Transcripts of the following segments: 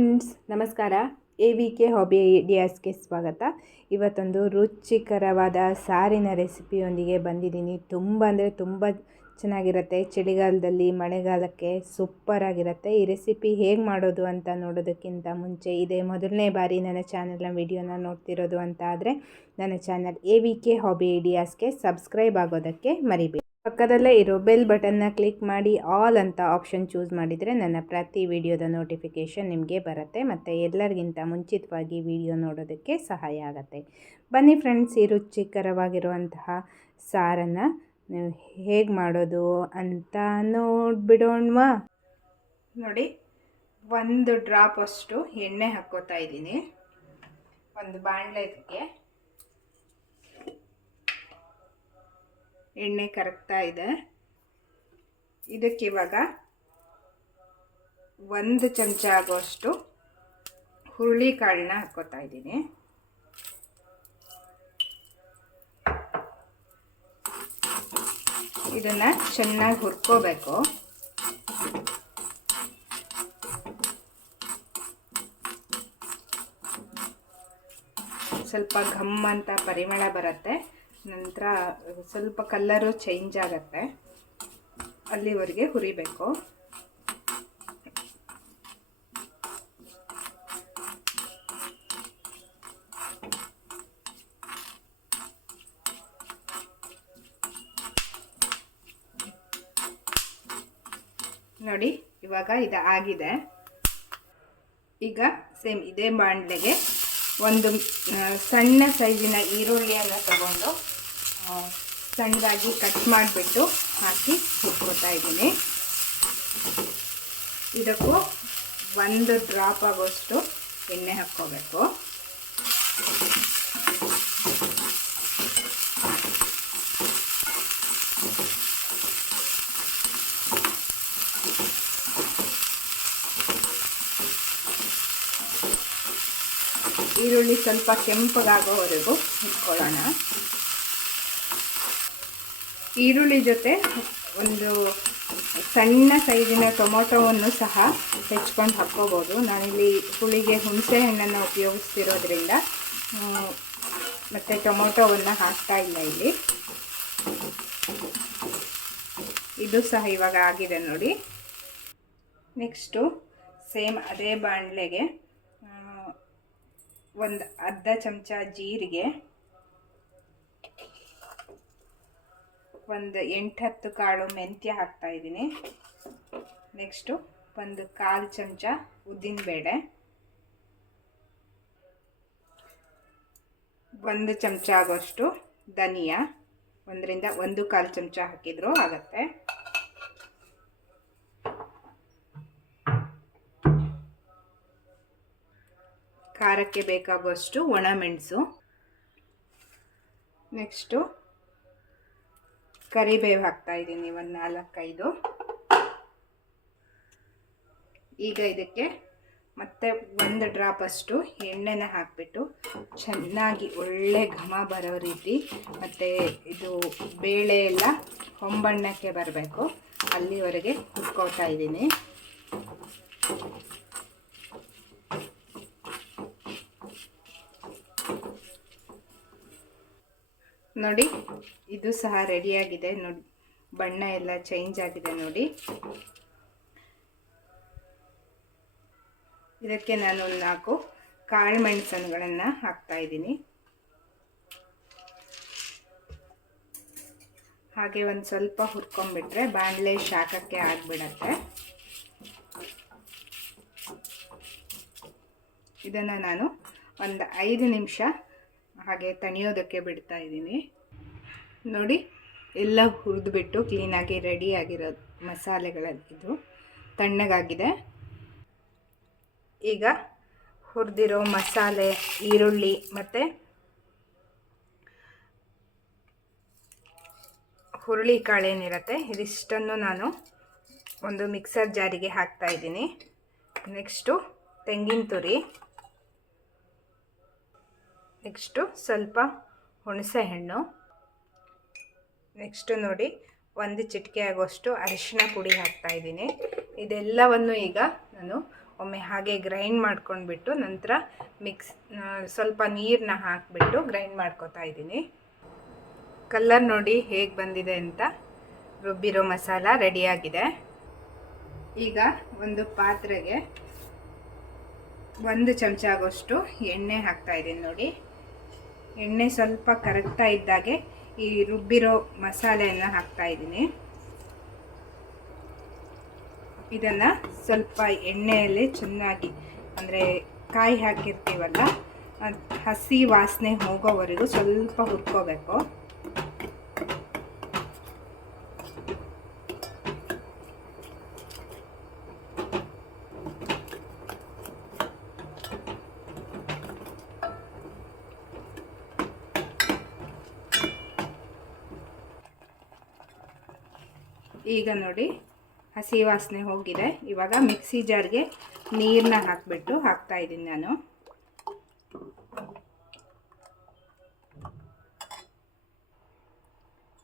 Friends, ನಮಸ್ಕಾರ. A V K hobby ಐಡಿಯಾಸ್ಗೆ ಸ್ವಾಗತ. ಇವತ್ತೊಂದು ರುಚಿಕರವಾದ ಸಾರಿನ ರೆಸಿಪಿಯೊಂದಿಗೆ ಬಂದಿದ್ದೀನಿ. ತುಂಬ ಅಂದರೆ ತುಂಬ ಚೆನ್ನಾಗಿರುತ್ತೆ. ಚಳಿಗಾಲದಲ್ಲಿ, ಮಳೆಗಾಲಕ್ಕೆ ಸೂಪರ್ ಆಗಿರುತ್ತೆ ಈ ರೆಸಿಪಿ ಹೇಗೆ ಮಾಡೋದು ಅಂತ ನೋಡೋದಕ್ಕಿಂತ ಮುಂಚೆ ಇದೇ ಮೊದಲನೇ ಬಾರಿ ನನ್ನ ಚಾನಲ್ನ ವಿಡಿಯೋನ ನೋಡ್ತಿರೋದು ಅಂತ ಆದರೆ, ನನ್ನ channel A V K hobby ಐಡಿಯಾಸ್ಗೆ subscribe ಆಗೋದಕ್ಕೆ ಮರಿಬೇಡಿ. ಪಕ್ಕದಲ್ಲೇ ಇರೋ ಬೆಲ್ ಬಟನ್ನ ಕ್ಲಿಕ್ ಮಾಡಿ ಆಲ್ ಅಂತ ಆಪ್ಷನ್ ಚೂಸ್ ಮಾಡಿದರೆ ನನ್ನ ಪ್ರತಿ ವಿಡಿಯೋದ ನೋಟಿಫಿಕೇಷನ್ ನಿಮಗೆ ಬರುತ್ತೆ ಮತ್ತು ಎಲ್ಲರಿಗಿಂತ ಮುಂಚಿತವಾಗಿ ವಿಡಿಯೋ ನೋಡೋದಕ್ಕೆ ಸಹಾಯ ಆಗುತ್ತೆ. ಬನ್ನಿ ಫ್ರೆಂಡ್ಸ್, ಈ ರುಚಿಕರವಾಗಿರುವಂತಹ ಸಾರನ್ನು ನೀವು ಹೇಗೆ ಮಾಡೋದು ಅಂತ ನೋಡಿಬಿಡೋಣವಾ. ನೋಡಿ, ಒಂದು ಡ್ರಾಪ್ ಅಷ್ಟು ಎಣ್ಣೆ ಹಾಕ್ಕೋತಾ ಇದ್ದೀನಿ. ಒಂದು ಬಾಣಲೆಗೆ ಎಣ್ಣೆ ಕರಗ್ತಾ ಇದೆ. ಇದಕ್ಕೆ ಇವಾಗ ಒಂದು ಚಮಚ ಆಗುವಷ್ಟು ಹುರುಳಿ ಕಾಳನ್ನ ಹಾಕ್ಕೋತಾ ಇದ್ದೀನಿ. ಇದನ್ನು ಚೆನ್ನಾಗಿ ಹುರ್ಕೋಬೇಕು. ಸ್ವಲ್ಪ ಘಮ್ ಅಂತ ಪರಿಮಳ ಬರುತ್ತೆ. ನಂತರ ಸ್ವಲ್ಪ ಕಲ್ಲರು ಚೇಂಜ್ ಆಗುತ್ತೆ. ಅಲ್ಲಿವರೆಗೆ ಹುರಿಬೇಕು. ನೋಡಿ, ಇವಾಗ ಇದು ಆಗಿದೆ ಈಗ ಸೇಮ್ ಇದೇ ಬಾಣಲೆಗೆ ಒಂದು ಸಣ್ಣ ಸೈಜಿನ ಈರುಳ್ಳಿಯನ್ನು ತಗೊಂಡು ಸಣ್ಣದಾಗಿ ಕಟ್ ಮಾಡಿಬಿಟ್ಟು ಹಾಕಿ ಹುರ್ಕೋತಾ ಇದ್ದೀನಿ. ಇದಕ್ಕೂ ಒಂದು ಡ್ರಾಪ್ ಆಗೋಷ್ಟು ಎಣ್ಣೆ ಹಾಕ್ಕೋಬೇಕು. ಈರುಳ್ಳಿ ಸ್ವಲ್ಪ ಕೆಂಪಗಾಗೋವರೆಗೂ ಇಟ್ಕೊಳ್ಳೋಣ. ಈರುಳ್ಳಿ ಜೊತೆ ಒಂದು ಸಣ್ಣ ಸೈಜಿನ ಟೊಮೊಟೊವನ್ನು ಸಹ ಹೆಚ್ಕೊಂಡು ಹಾಕ್ಕೋಬೋದು. ನಾನಿಲ್ಲಿ ಹುಳಿಗೆ ಹುಣಸೆ ಹಣ್ಣನ್ನು ಉಪಯೋಗಿಸ್ತಿರೋದ್ರಿಂದ ಮತ್ತು ಟೊಮೊಟೊವನ್ನು ಹಾಕ್ತಾ ಇಲ್ಲ ಇಲ್ಲಿ. ಇದು ಸಹ ಇವಾಗ ಆಗಿದೆ ನೋಡಿ. ನೆಕ್ಸ್ಟು ಸೇಮ್ ಅದೇ ಬಾಣಲೆಗೆ ಒಂದು ಅರ್ಧ ಚಮಚ ಜೀರಿಗೆ, ಒಂದು ಎಂಟತ್ತು ಕಾಳು ಮೆಂತ್ಯ ಹಾಕ್ತಾ ಇದ್ದೀನಿ. ನೆಕ್ಸ್ಟು ಒಂದು ಕಾಲು ಚಮಚ ಉದ್ದಿನಬೇಳೆ, ಒಂದು ಚಮಚ ಆಗೋಷ್ಟು ಧನಿಯಾ, ಒಂದರಿಂದ ಒಂದು ಕಾಲು ಚಮಚ ಹಾಕಿದರೂ ಆಗತ್ತೆ. ಖಾರಕ್ಕೆ ಬೇಕಾಗುವಷ್ಟು ಒಣಮೆಣಸು ನೆಕ್ಸ್ಟು ಕರಿಬೇವು ಹಾಕ್ತಾ ಇದ್ದೀನಿ, ಒಂದು ನಾಲ್ಕೈದು. ಈಗ ಇದಕ್ಕೆ ಮತ್ತೆ ಒಂದು ಡ್ರಾಪ್ ಅಷ್ಟು ಎಣ್ಣೆನ ಹಾಕಿಬಿಟ್ಟು ಚೆನ್ನಾಗಿ ಒಳ್ಳೆ ಘಮ ಬರೋ ರೀತಿ ಮತ್ತು ಇದು ಬೇಳೆ ಎಲ್ಲ ಹೊಂಬಣ್ಣಕ್ಕೆ ಬರಬೇಕು. ಅಲ್ಲಿವರೆಗೆ ಕುಟ್ಕೋತಾ ಇದ್ದೀನಿ. ನೋಡಿ, ಇದು ಸಹ ರೆಡಿಯಾಗಿದೆ ನೋಡಿ, ಬಣ್ಣ ಎಲ್ಲ ಚೇಂಜ್ ಆಗಿದೆ ನೋಡಿ. ಇದಕ್ಕೆ ನಾನು ನಾಲ್ಕು ಕಾಳು ಮೆಣಸನ್ಗಳನ್ನು ಹಾಕ್ತಾ ಇದ್ದೀನಿ. ಹಾಗೆ ಒಂದು ಸ್ವಲ್ಪ ಹುರ್ಕೊಂಡ್ಬಿಟ್ರೆ ಬಾಣಲೆ ಶಾಖಕ್ಕೆ ಆಗಿಬಿಡತ್ತೆ. ಇದನ್ನು ನಾನು ಒಂದು ಐದು ನಿಮಿಷ ಹಾಗೆ ತಣಿಯೋದಕ್ಕೆ ಬಿಡ್ತಾ ಇದ್ದೀನಿ. ನೋಡಿ, ಎಲ್ಲ ಹುರಿದ್ಬಿಟ್ಟು ಕ್ಲೀನಾಗಿ ರೆಡಿಯಾಗಿರೋ ಮಸಾಲೆಗಳಿದು ತಣ್ಣಗಾಗಿದೆ. ಈಗ ಹುರಿದಿರೋ ಮಸಾಲೆ, ಈರುಳ್ಳಿ ಮತ್ತು ಹುರುಳಿ ಕಾಳೇನಿರುತ್ತೆ, ಇದಿಷ್ಟನ್ನು ನಾನು ಒಂದು ಮಿಕ್ಸರ್ ಜಾರಿಗೆ ಹಾಕ್ತಾ ಇದ್ದೀನಿ. ನೆಕ್ಸ್ಟು ತೆಂಗಿನ ತುರಿ. ನೆಕ್ಸ್ಟು ಸ್ವಲ್ಪ ಹುಣಸೆ ಹಣ್ಣು ನೆಕ್ಸ್ಟು ನೋಡಿ ಒಂದು ಚಿಟಿಕೆ ಆಗೋಷ್ಟು ಅರಿಶಿನ ಪುಡಿ ಹಾಕ್ತಾಯಿದ್ದೀನಿ ಇದೆಲ್ಲವನ್ನು ಈಗ ನಾನು ಒಮ್ಮೆ ಹಾಗೆ ಗ್ರೈಂಡ್ ಮಾಡ್ಕೊಂಡ್ಬಿಟ್ಟು ನಂತರ ಮಿಕ್ಸ್ ಸ್ವಲ್ಪ ನೀರನ್ನ ಹಾಕಿಬಿಟ್ಟು ಗ್ರೈಂಡ್ ಮಾಡ್ಕೋತಾ ಇದ್ದೀನಿ. ಕಲ್ಲರ್ ನೋಡಿ ಹೇಗೆ ಬಂದಿದೆ ಅಂತ ರುಬ್ಬಿರೋ ಮಸಾಲ ರೆಡಿಯಾಗಿದೆ ಈಗ ಒಂದು ಪಾತ್ರೆಗೆ ಒಂದು ಚಮಚ ಆಗೋಷ್ಟು ಎಣ್ಣೆ ಹಾಕ್ತಾ ಇದ್ದೀನಿ ನೋಡಿ. ಎಣ್ಣೆ ಸ್ವಲ್ಪ ಕರಗ್ತಾ ಇದ್ದಾಗೆ ಈ ರುಬ್ಬಿರೋ ಮಸಾಲೆಯನ್ನು ಹಾಕ್ತಾ ಇದ್ದೀನಿ. ಇದನ್ನು ಸ್ವಲ್ಪ ಎಣ್ಣೆಯಲ್ಲಿ ಚೆನ್ನಾಗಿ, ಅಂದರೆ ಕಾಯಿ ಹಾಕಿರ್ತೀವಲ್ಲ ಹಸಿ ವಾಸನೆ ಹೋಗೋವರೆಗೂ ಸ್ವಲ್ಪ ಹುರ್ಕೋಬೇಕು. ಈಗ ನೋಡಿ, ಹಸಿ ವಾಸನೆ ಹೋಗಿದೆ. ಇವಾಗ ಮಿಕ್ಸಿ ಜಾರ್ಗೆ ನೀರನ್ನ ಹಾಕಿಬಿಟ್ಟು ಹಾಕ್ತಾ ಇದ್ದೀನಿ ನಾನು.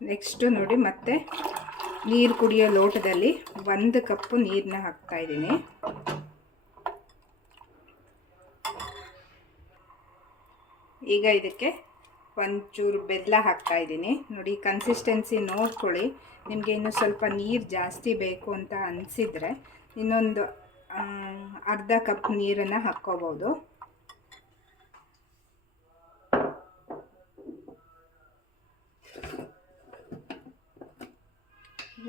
ನೆಕ್ಸ್ಟು ನೋಡಿ ಮತ್ತೆ ನೀರು ಕುಡಿಯೋ ಲೋಟದಲ್ಲಿ ಒಂದು ಕಪ್ಪು ನೀರನ್ನ ಹಾಕ್ತಾ ಇದ್ದೀನಿ. ಈಗ ಇದಕ್ಕೆ ಒಂಚೂರು ಬೆಲ್ಲ ಹಾಕ್ತಾ ಇದ್ದೀನಿ. ನೋಡಿ ಕನ್ಸಿಸ್ಟೆನ್ಸಿ ನೋಡ್ಕೊಳ್ಳಿ. ನಿಮಗೆ ಇನ್ನೂ ಸ್ವಲ್ಪ ನೀರು ಜಾಸ್ತಿ ಬೇಕು ಅಂತ ಅನಿಸಿದರೆ ಇನ್ನೊಂದು ಅರ್ಧ ಕಪ್ ನೀರನ್ನು ಹಾಕ್ಕೋಬೋದು.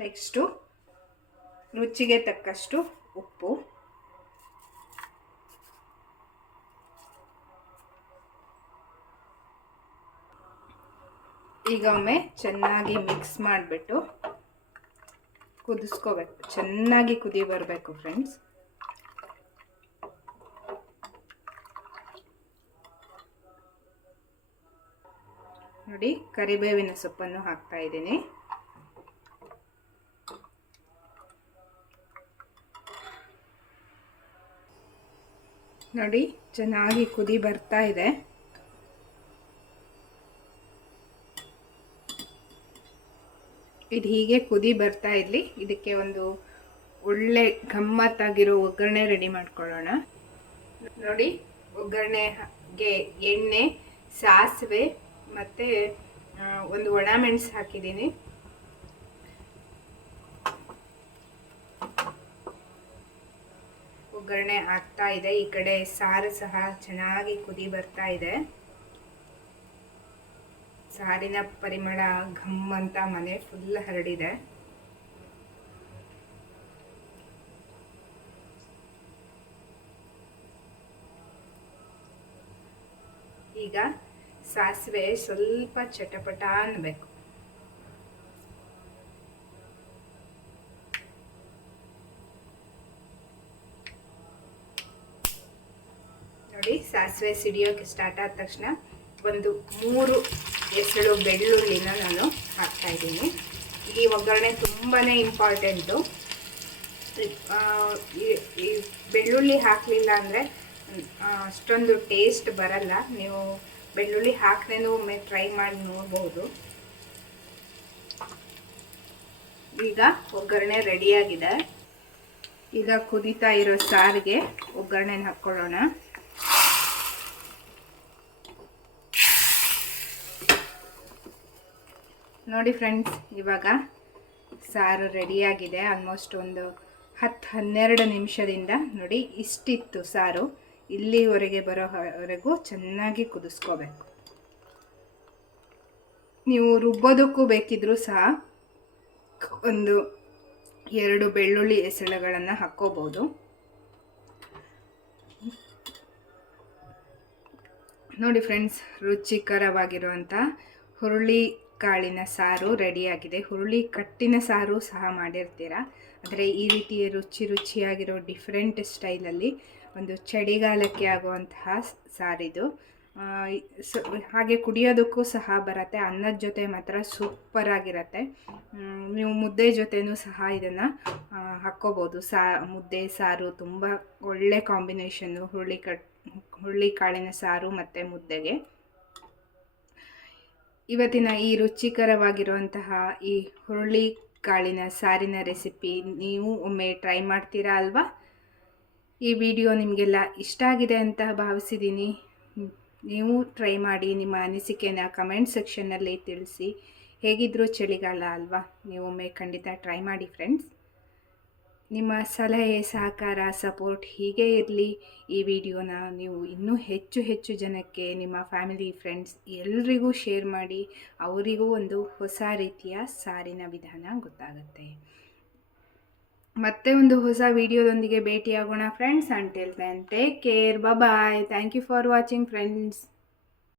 ನೆಕ್ಸ್ಟು ರುಚಿಗೆ ತಕ್ಕಷ್ಟು ಉಪ್ಪು. ಈಗ ಒಮ್ಮೆ ಚೆನ್ನಾಗಿ ಮಿಕ್ಸ್ ಮಾಡಿಬಿಟ್ಟು ಕುದಿಸ್ಕೋಬೇಕು. ಚೆನ್ನಾಗಿ ಕುದಿ ಬರಬೇಕು ಫ್ರೆಂಡ್ಸ್ ನೋಡಿ, ಕರಿಬೇವಿನ ಸೊಪ್ಪನ್ನು ಹಾಕ್ತಾ ಇದ್ದೀನಿ. ನೋಡಿ, ಚೆನ್ನಾಗಿ ಕುದಿ ಬರ್ತಾ ಇದೆ. ಇದು ಹೀಗೆ ಕುದಿ ಬರ್ತಾ ಇರಲಿ. ಇದಕ್ಕೆ ಒಂದು ಒಳ್ಳೆ ಗಮ್ಮತ್ತಾಗಿರೋ ಒಗ್ಗರಣೆ ರೆಡಿ ಮಾಡ್ಕೊಳ್ಳೋಣ. ನೋಡಿ, ಒಗ್ಗರಣೆಗೆ ಎಣ್ಣೆ, ಸಾಸಿವೆ ಮತ್ತು ಒಂದು ಒಣಮೆಣಸು ಹಾಕಿದ್ದೀನಿ. ಒಗ್ಗರಣೆ ಆಗ್ತಾ ಇದೆ. ಈ ಕಡೆ ಸಾರು ಸಹ ಚೆನ್ನಾಗಿ ಕುದಿ ಬರ್ತಾ ಇದೆ. ಸಾರಿನ ಪರಿಮಳ, ಘಮ್ ಅಂತ ಮನೆ ಫುಲ್ ಹರಡಿದೆ. ಈಗ ಸಾಸಿವೆ ಸ್ವಲ್ಪ ಚಟಪಟ ಅನ್ಬೇಕು ನೋಡಿ, ಸಾಸಿವೆ ಸಿಡಿಯೋಕೆ ಸ್ಟಾರ್ಟ್ ಆದ ತಕ್ಷಣ ಒಂದು ಮೂರು ಎಸಳು ಬೆಳ್ಳುಳ್ಳಿನ ನಾನು ಹಾಕ್ತಾ ಇದ್ದೀನಿ. ಈ ಒಗ್ಗರಣೆ ತುಂಬಾ ಇಂಪಾರ್ಟೆಂಟು ಈ ಬೆಳ್ಳುಳ್ಳಿ ಹಾಕಲಿಲ್ಲ ಅಂದರೆ ಅಷ್ಟೊಂದು ಟೇಸ್ಟ್ ಬರಲ್ಲ. ನೀವು ಬೆಳ್ಳುಳ್ಳಿ ಹಾಕ್ದೇನೂ ಒಮ್ಮೆ ಟ್ರೈ ಮಾಡಿ ನೋಡ್ಬೋದು. ಈಗ ಒಗ್ಗರಣೆ ರೆಡಿಯಾಗಿದೆ ಈಗ ಕುದೀತಾ ಇರೋ ಸಾರಿಗೆ ಒಗ್ಗರಣೆ ಹಾಕ್ಕೊಳ್ಳೋಣ. ನೋಡಿ ಫ್ರೆಂಡ್ಸ್, ಇವಾಗ ಸಾರು ರೆಡಿಯಾಗಿದೆ. ಆಲ್ಮೋಸ್ಟ್ ಒಂದು ಹತ್ತು ಹನ್ನೆರಡು ನಿಮಿಷದಿಂದ ನೋಡಿ ಇಷ್ಟಿತ್ತು ಸಾರು. ಇಲ್ಲಿವರೆಗೆ ಬರೋವರೆಗೂ ಚೆನ್ನಾಗಿ ಕುದಿಸ್ಕೋಬೇಕು. ನೀವು ರುಬ್ಬೋದಕ್ಕೂ ಬೇಕಿದ್ರೂ ಸಹ ಒಂದು ಎರಡು ಬೆಳ್ಳುಳ್ಳಿ ಎಸಳುಗಳನ್ನು ಹಾಕ್ಕೋಬೋದು. ನೋಡಿ ಫ್ರೆಂಡ್ಸ್ ರುಚಿಕರವಾಗಿರುವಂಥ ಹುರುಳಿ ಕಾಳಿನ ಸಾರು ರೆಡಿಯಾಗಿದೆ. ಹುರುಳಿ ಕಟ್ಟಿನ ಸಾರು ಸಹ ಮಾಡಿರ್ತೀರ? ಅಂದರೆ ಈ ರೀತಿ ರುಚಿ ರುಚಿಯಾಗಿರೋ ಡಿಫ್ರೆಂಟ್ ಸ್ಟೈಲಲ್ಲಿ ಒಂದು ಚಳಿಗಾಲಕ್ಕೆ ಆಗುವಂತಹ ಸಾರಿದು. ಸೊ, ಹಾಗೆ ಕುಡಿಯೋದಕ್ಕೂ ಸಹ ಬರುತ್ತೆ. ಅನ್ನದ ಜೊತೆ ಮಾತ್ರ ಸೂಪರ್ ಆಗಿರುತ್ತೆ. ನೀವು ಮುದ್ದೆ ಜೊತೆನೂ ಸಹ ಇದನ್ನು ಹಾಕ್ಕೋಬೋದು. ಸಾ, ಮುದ್ದೆ, ಸಾರು ತುಂಬ ಒಳ್ಳೆ ಕಾಂಬಿನೇಷನ್ನು ಹುರುಳಿ ಕಟ್, ಹುರುಳಿ ಕಾಳಿನ ಸಾರು ಮತ್ತು ಮುದ್ದೆಗೆ. ಇವತ್ತಿನ ಈ ರುಚಿಕರವಾಗಿರುವಂತಹ ಈ ಹುರುಳಿ ಕಾಳಿನ ಸಾರಿನ ರೆಸಿಪಿ ನೀವು ಒಮ್ಮೆ ಟ್ರೈ ಮಾಡ್ತೀರಾ ಅಲ್ವಾ? ಈ ವಿಡಿಯೋ ನಿಮಗೆಲ್ಲ ಇಷ್ಟ ಆಗಿದೆ ಅಂತ ಭಾವಿಸಿದ್ದೀನಿ. ನೀವು ಟ್ರೈ ಮಾಡಿ, ನಿಮ್ಮ ಅನಿಸಿಕೆನ ಕಮೆಂಟ್ ಸೆಕ್ಷನ್ನಲ್ಲಿ ತಿಳಿಸಿ. ಹೇಗಿದ್ದರೂ ಚಳಿಗಾಲ ಅಲ್ವಾ? ನೀವೊಮ್ಮೆ ಖಂಡಿತ ಟ್ರೈ ಮಾಡಿ, ಫ್ರೆಂಡ್ಸ್. ನಿಮ್ಮ ಸಲಹೆ, ಸಹಕಾರ ಸಪೋರ್ಟ್ ಹೀಗೆ ಇರಲಿ. ಈ ವಿಡಿಯೋನ ನೀವು ಇನ್ನೂ ಹೆಚ್ಚು ಹೆಚ್ಚು ಜನಕ್ಕೆ, ನಿಮ್ಮ ಫ್ಯಾಮಿಲಿ ಫ್ರೆಂಡ್ಸ್ ಎಲ್ರಿಗೂ ಶೇರ್ ಮಾಡಿ. ಅವರಿಗೂ ಒಂದು ಹೊಸ ರೀತಿಯ ಸಾರಿನ ವಿಧಾನ ಗೊತ್ತಾಗುತ್ತೆ. ಮತ್ತೆ ಒಂದು ಹೊಸ ವಿಡಿಯೋದೊಂದಿಗೆ ಭೇಟಿಯಾಗೋಣ friends until then take care bye thank you for watching friends